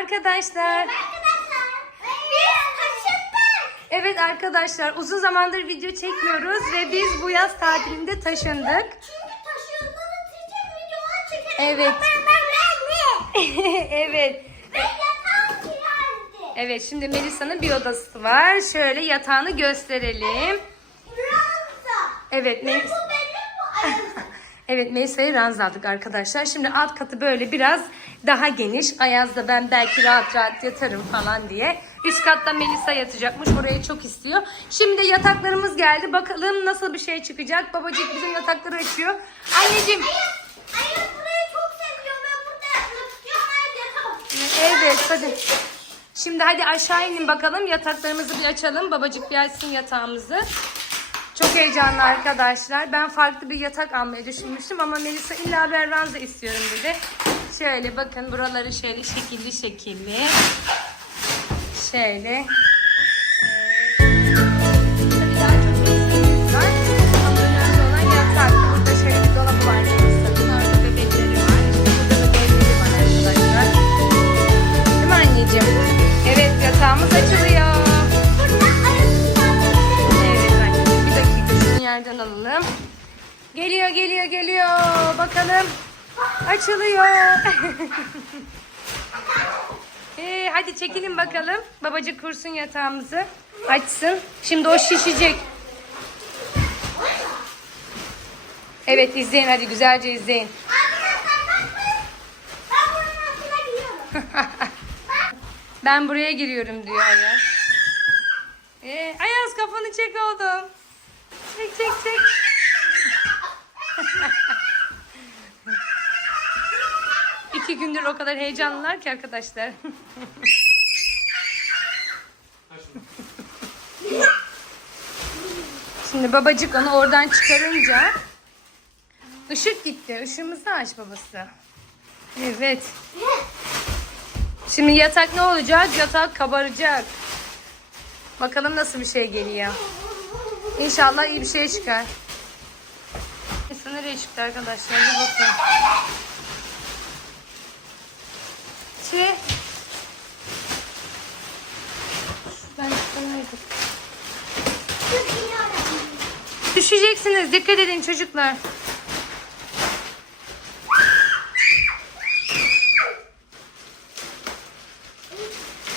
arkadaşlar. Arkadaşlar biz taşındık. Evet arkadaşlar uzun zamandır video çekmiyoruz ve biz bu yaz tatilinde taşındık. Çünkü taşındığımız için videolar çekelim. Evet. Evet. Evet şimdi Melisa'nın bir odası var. Şöyle yatağını gösterelim. Evet Ve Melis bu benim bu Evet Melisa'yı ranzaladık arkadaşlar. Şimdi alt katı böyle biraz daha geniş. Ayaz'da ben belki rahat rahat yatarım falan diye. Üst katta Melisa yatacakmış. Orayı çok istiyor. Şimdi yataklarımız geldi. Bakalım nasıl bir şey çıkacak. Babacık bizim yatakları açıyor. Anneciğim. Ayaz, burayı çok seviyor ve burada yatamam. Evet hadi. Şimdi hadi aşağı inin bakalım. Yataklarımızı bir açalım. Babacık bir açsın yatağımızı. Çok heyecanlı arkadaşlar. Ben farklı bir yatak almayı düşünmüştüm ama Melisa illa ben ranza istiyorum dedi. Şöyle bakın buraları şöyle şekilli şekilli. Şöyle. Geliyor geliyor geliyor. Bakalım. Açılıyor. ee, hadi çekilin bakalım. Babacık kursun yatağımızı. Açsın. Şimdi o şişecek. Evet izleyin hadi güzelce izleyin. Ben buraya giriyorum diyor Ayaz. Ee, Ayaz kafanı çek oğlum. Çek çek çek. Gündür o kadar heyecanlılar ki arkadaşlar. Şimdi babacık onu oradan çıkarınca ışık gitti. Işığımızı aç babası. Evet. Şimdi yatak ne olacak? Yatak kabaracak. Bakalım nasıl bir şey geliyor. İnşallah iyi bir şey çıkar. Nereye çıktı arkadaşlar? Bir bakın. Şey. Ben çıkamaydım. Düşeceksiniz. Dikkat edin çocuklar.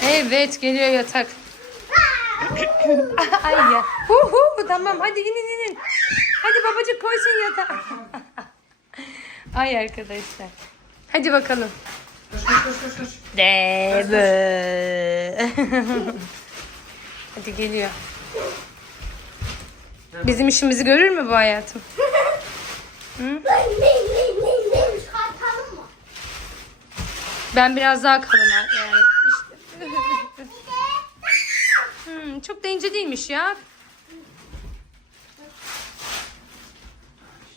Evet geliyor yatak. Ay ya. Hu hu tamam hadi inin inin. Hadi babacık koysun yatağa. Ay arkadaşlar. Hadi bakalım. Debe. hadi geliyor. Bizim işimizi görür mü bu hayatım? Mı? Ben biraz daha kalın yani işte. Hmm, çok da ince değilmiş ya.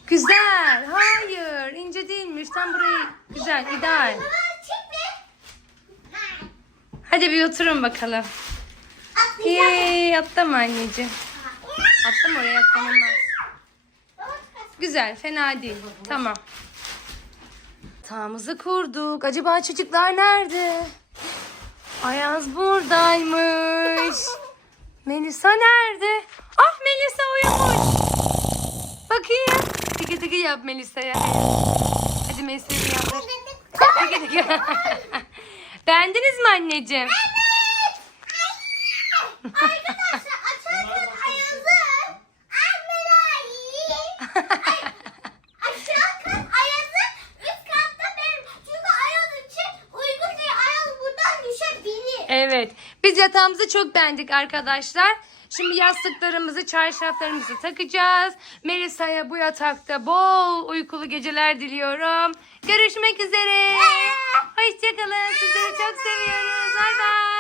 Güzel. Hayır, ince değilmiş. Tam burayı güzel, ideal. Hadi bir oturun bakalım. Yee, atlama anneciğim. Atlama oraya atlamam. Güzel, fena değil. Tamam. Tağımızı kurduk. Acaba çocuklar nerede? Ayaz buradaymış. Melisa nerede? Ah Melisa uyumuş. Bakayım. Tiki tiki yap Melisa'ya. Hadi Melisa'yı uyandır. Tiki tiki. Beğendiniz mi anneciğim? Arkadaşlar açarken ayazı Almelayı aşağı kat ayazı üst katta benim. Çünkü ayaz için uygun değil. Ayaz buradan düşebilir. Evet. Biz yatağımızı çok beğendik arkadaşlar. Şimdi yastıklarımızı, çarşaflarımızı takacağız. Melisa'ya bu yatakta bol uykulu geceler diliyorum. Görüşmek üzere. Hoşçakalın. Sizleri çok seviyoruz. Bay bay.